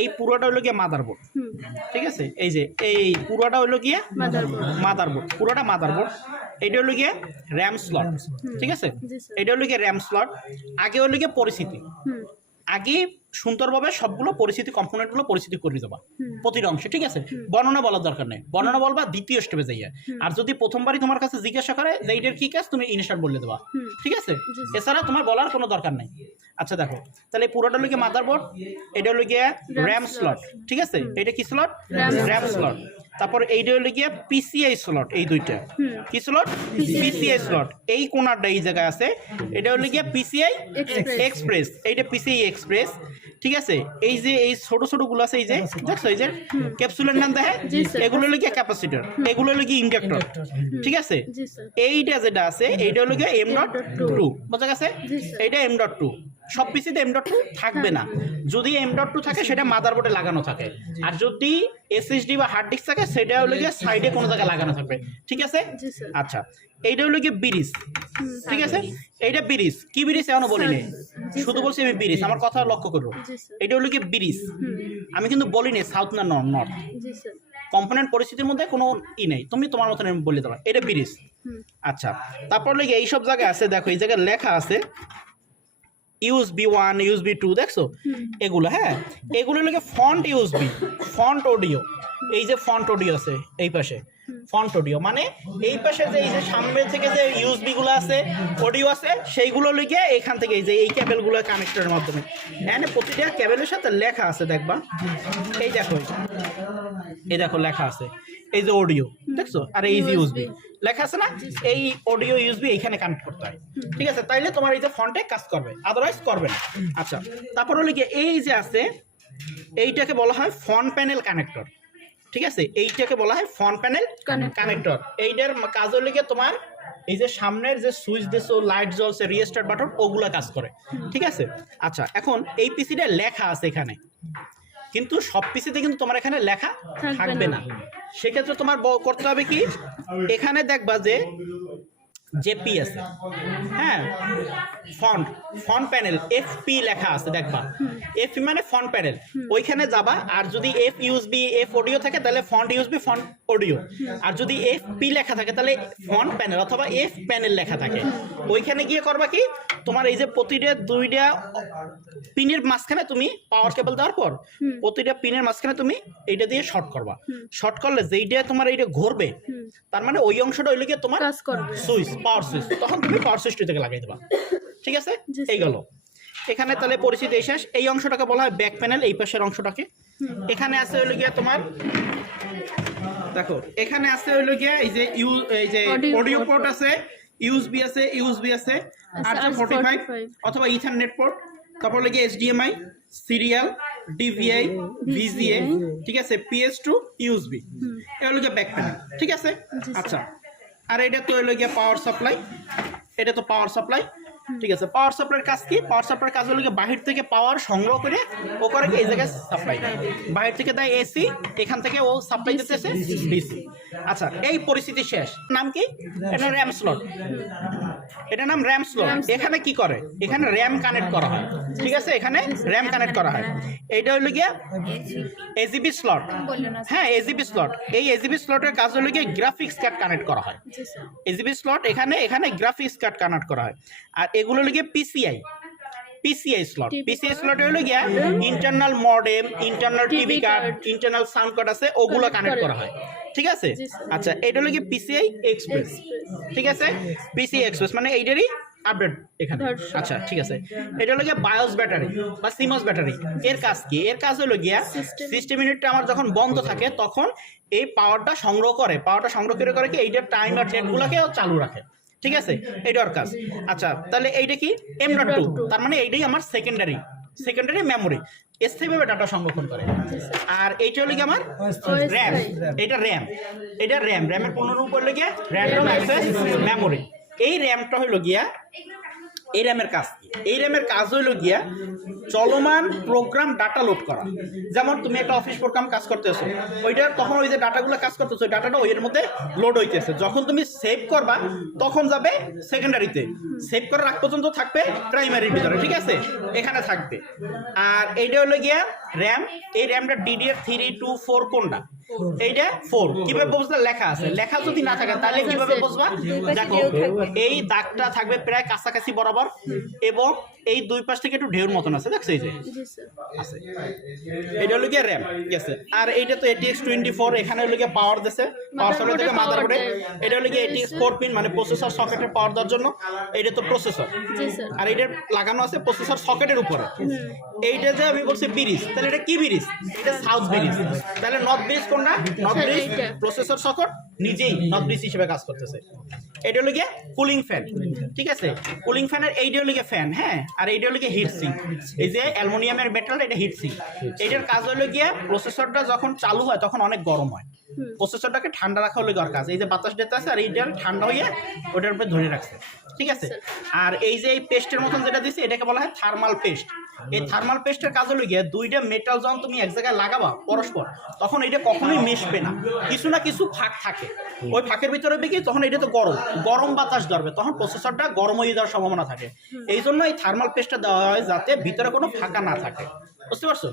এই পুরোটা হলো গিয়ে মাদারবোর্ড, ঠিক আছে। এই যে এই পুরোটা হলো গিয়ে মাদারবোর্ড, পুরোটা মাদারবোর্ড। এটা হলো গিয়ে র্যাম স্লট, ঠিক আছে। এটা হলো গিয়ে র্যাম স্লট। আগে হলো গিয়ে পরিস্থিতি, আগে সুন্দরভাবে সবগুলো পরিস্থিতি কম্পোনেন্টগুলো পরিস্থিতি করে দেবা প্রতিটা অংশে, ঠিক আছে। বর্ণনা বলার দরকার নেই, বর্ণনা বলবা দ্বিতীয় স্টেপে যাইয়া। আর যদি প্রথমবারই তোমার কাছে জিজ্ঞাসা করে যে এইটার কি কাজ, তুমি ইনস্টার্ট বলে দেবা, ঠিক আছে। এছাড়া তোমার বলার কোনো দরকার নেই। আচ্ছা দেখো, তাহলে পুরোটা হলো গিয়ে মাদারবোর্ড, এটা হলো গিয়ে র্যাম স্লট, ঠিক আছে। এটা কি স্লট? RAM slot. তারপর এইটা হলো গিয়ে পিসিআই স্লট, এই দুইটা কি স্লট? PCI slot. এই কোনারটা এই জায়গায় আছে, এটা হলো গিয়ে পিসিআই এক্সপ্রেস, এইটা পিসিআই এক্সপ্রেস, ঠিক আছে। এই যে এই ছোট ছোট গুলো আছে, এই যে দেখছো, এই যে ক্যাপসুলের নাম দেখে, এগুলো হলো গিয়ে ক্যাপাসিটর, এগুলো হলো গিয়ে ইন্ডাক্টর, ঠিক আছে। এইটা যেটা আছে এইটা হলো গিয়ে M.2, বোঝা গেছে। এইটা M.2, সব পিসিতে M.2 থাকবে না। যদি M.2 থাকে সেটা মাদারবোর্ডে লাগানো থাকে, আর যদি এসএসডি বা হার্ড ডিস্ক থাকে সেটা হলো গিয়ে সাইডে কোনো জায়গায় লাগানো থাকবে, ঠিক আছে। আচ্ছা, এইটা হলো গিয়ে ব্রিজ, ঠিক আছে। এইটা ব্রিজ, কি ব্রিজ এখনো বলিনি, শুধু বলছি আমি ব্রিজ, আমার কথা লক্ষ্য করো। এটা হলো গিয়ে ব্রিজ, আমি কিন্তু বলিনি সাউথ না নর্থ। কম্পোনেন্ট পরিস্থিতির মধ্যে কোনো ই নেই, তুমি তোমার মতন বলে দেবা, এটা ব্রিজ। আচ্ছা, তারপর হলো গিয়ে এইসব জায়গায় আছে, দেখো এই জায়গায় লেখা আছে USB 1, USB 2, দেখছো এগুলো, হ্যাঁ। এগুলো লাগে ফন্ট USB, ফন্ট অডিও। এই যে ফন্ট অডিও আছে এই পাশে, ফন্ট অডিও মানে এই পাশে যে এই যে সামনে থেকে যে USB গুলো আছে, অডিও আছে, সেইগুলো লিখে এখান থেকে এই যে এই কেবলগুলো কানেক্টরের মাধ্যমে, এখানে প্রতিটা কেবলের সাথে লেখা আছে, দেখবা এই দেখো, এই দেখো লেখা আছে, এই যে অডিও দেখছো, আর এই যে USB লেখা আছে না, এই অডিও USB এইখানে কানেক্ট করতে হয়, ঠিক আছে। তাইলে তোমার এই যে ফন্টে কাজ করবে, আদারওয়াইজ করবে না। আচ্ছা, তারপর হলো কি এই যে আছে, এইটাকে বলা হয় ফন্ট প্যানেল কানেক্টর, ঠিক আছে। এইটাকে বলা হয় ফন্ট প্যানেল কানেক্টর। এইটার কাজ হলো কি তোমার এই যে সামনের যে সুইচ দিছো, লাইট জ্বলছে, রিস্টার্ট বাটন, ওগুলা কাজ করে, ঠিক আছে। আচ্ছা, এখন এই পিসিটা লেখা আছে এখানে, কিন্তু সব পিসিতে কিন্তু তোমার এখানে লেখা থাকবে না। সেক্ষেত্রে তোমার করতে হবে কি, এখানে দেখবা যে জেপি আছে, হ্যাঁ, ফন্ট প্যানেল এফপি লেখা আছে, দেখবা এফপি মানে ফন্ট প্যানেল, ওইখানে যাবা। আর যদি এফ ইউএসবি, এফ অডিও থাকে তাহলে ফন্ট ইউএসবি, ফন্ট অডিও। আর যদি এফপি লেখা থাকে তাহলে ফন্ট প্যানেল অথবা এফ প্যানেল লেখা থাকে, ওইখানে গিয়ে করবা কি, তোমার এই যে প্রতিটা দুইটা পিনের মাঝখানে তুমি পাওয়ার কেবল দেওয়ার পর প্রতিটা পিনের মাঝখানে তুমি এইটা দিয়ে শর্ট করবা। শর্ট করলে যেইটা তোমার এইটা ঘুরবে, তার মানে ওই অংশটা হইলে গিয়ে তোমার সুইচ, পাওয়ার সুইচ, তখন তুমি পাওয়ার সুইচটি থেকে লাগাই দেবা, ঠিক আছে। এই গেল এখানে, তাহলে পরিচিতি শেষ। এই অংশটাকে বলা হয় ব্যাক প্যানেল, এই পাশের অংশটাকে। এখানে আছে হইলো গিয়া তোমার, দেখো এখানে আছে হইলো গিয়া এই যে অডিও পোর্ট আছে, ইউএসবি আছে, ইউএসবি আছে, R45 অথবা ইথারনেট পোর্ট, তারপর হলো গিয়া HDMI, সিরিয়াল, DVI, VGA, ঠিক আছে, PS2, USB, এটা হলো গিয়া ব্যাক প্যানেল, ঠিক আছে। আচ্ছা, আর এটা তো হলো গিয়া পাওয়ার সাপ্লাই, এটা তো পাওয়ার সাপ্লাই, ঠিক আছে। পাওয়ার সাপ্লাইয়ের কাজ কি, পাওয়ার সাপ্লাইয়ের কাজ হলো গিয়ে বাহির থেকে পাওয়ার সংগ্রহ করে ও করে কি এই জায়গায় সাপ্লাই দেয়, বাহির থেকে দেয় এসি, এখান থেকে ও সাপ্লাই দিতেছে ডিসি। আচ্ছা, এই পরিস্থিতি শেষ। নাম কি, এটা র্যাম স্লট, এটা নাম র্যাম স্লট। এখানে কি করে, এখানে র্যাম কানেক্ট করা হয়, ঠিক আছে, এখানে র্যাম কানেক্ট করা হয়। এইটা হলো গিয়ে এজিবি স্লট, হ্যাঁ, এজিবি স্লট। এই এজিবি স্লটের কাজ হলো গিয়ে গ্রাফিক্স কার্ড কানেক্ট করা হয়, এজিবি স্লট এখানে গ্রাফিক্স কার্ড কানেক্ট করা হয়। আর এগুলো হলো গিয়ে পিসিআই স্লট। পিসিআই স্লটে হলো গিয়া internal modem, internal TV card, internal sound card আছে, ওগুলো কানেক্ট করা হয়, ঠিক আছে। আচ্ছা, এটা হলো গিয়ে পিসিআই এক্সপ্রেস, ঠিক আছে, পিসিআই এক্সপ্রেস মানে এইটারই আপডেট এখানে। আচ্ছা, ঠিক আছে। এটা হলো গিয়া বায়োস ব্যাটারি বা সিমস ব্যাটারি। এর কাজ কি, এর কাজ হলো গিয়া সিস্টেম ইউনিটটা আমার যখন বন্ধ থাকে তখন এই পাওয়ারটা সংগ্রহ করে, কি এইটার টাইমার ডেটগুলোকেও চালু রাখে, ঠিক আছে, এইটার কাজ। আচ্ছা, তাহলে এইটা কি M.2, তার মানে এইটাই আমার সেকেন্ডারি মেমোরি, স্থায়ীভাবে ডাটা সংরক্ষণ করে। আর এইটা হলো কি আমার র্যাম, এটা র্যামের পুনরূপ হলো গিয়া র্যান্ডম অ্যাক্সেস মেমোরি। এই র্যামটা হলো গিয়া, এই র্যামের কাজ কি, এই র্যামের কাজ হইল গিয়া চলমান প্রোগ্রাম ডাটা লোড করা। যেমন তুমি একটা অফিস প্রোগ্রাম কাজ করতেছো, ওইটা তখন ওই যে ডাটাগুলো কাজ করতেছো ওই ডাটাটা ওইয়ের মধ্যে লোড হইতেছে, যখন তুমি সেভ করবা তখন যাবে সেকেন্ডারিতে, সেভ করার আগ পর্যন্ত থাকবে প্রাইমারির ভিতরে, ঠিক আছে, এখানে থাকবে। আর এইটা হলো গিয়া র্যাম, এই র্যামটা DDR3 2 4 কোনটা, এইটা 4। কিভাবে বুঝবা, লেখা আছে, লেখা যদি না থাকে তাহলে কিভাবে বুঝবা, দেখো এই দাগটা থাকবে প্রায় কাছাকাছি বরাবর এবং এই দুই পাশ থেকে একটু ঢেউর মতন আছে, দেখছো এই যে আছে, এটা হলো গিয়ে র্যাম, ঠিক আছে। আর এইটা তো ATX 24, এখানে হলো গিয়ে পাওয়ার দিছে, পাওয়ার সাপ্লাই থেকে মাদারবোর্ডে, এটা হলো গিয়ে ATX 4 পিন মানে প্রসেসর সকেটের পাওয়ার দেওয়ার জন্য, এইটা তো প্রসেসর, আর এইটা লাগানো আছে প্রসেসর সকেটের উপরে। এইটা যে আমি বলছি ব্রিজ, তাহলে এটা কি ব্রিজ, এটা সাউথ ব্রিজ, তাহলে নর্থ ব্রিজ কোনটা, নর্থ ব্রিজ প্রসেসর সকেট নিজেই নর্থ ব্রিজ হিসেবে কাজ করতেছে। এটা হলো গিয়ে কুলিং ফ্যান, ঠিক আছে, কুলিং ফ্যানের এইটা হলো গিয়ে ফ্যান, হ্যাঁ, আর এইটা হলো গিয়ে হিট সিঙ্ক, এই যে অ্যালুমিনিয়ামের মেটাল, এটা হিট সিঙ্ক। এইটার কাজ হলো গিয়ে প্রসেসরটা যখন চালু হয় তখন অনেক গরম হয়, প্রসেসরটাকে ঠান্ডা রাখা হলো গিয়ে কাজ, এই যে বাতাস দিতে আছে আর এইটা ঠান্ডা হয়ে ওটার উপরে ধরে রাখছে, ঠিক আছে। আর এই যে এই পেস্টের মতন যেটা দিচ্ছে এটাকে বলা হয় থার্মাল পেস্ট। এই থার্মাল পেস্টের কাজ হলো গিয়ে দুইটা মেটাল যখন তুমি এক জায়গায় লাগাবা পরস্পর, তখন এটা কখনোই মিশবে না, কিছু না কিছু ফাঁক থাকে, ওই ফাঁকের ভিতরে কি তখন এটা তো গরম গরম বাতাস ধরবে, তখন প্রসেসরটা গরম হয়ে যাওয়ার সম্ভাবনা থাকে। এই জন্য এই থার্মাল পেস্টটা দেওয়া হয় যাতে ভিতরে কোনো ফাঁকা না থাকে, বুঝতে পারছো?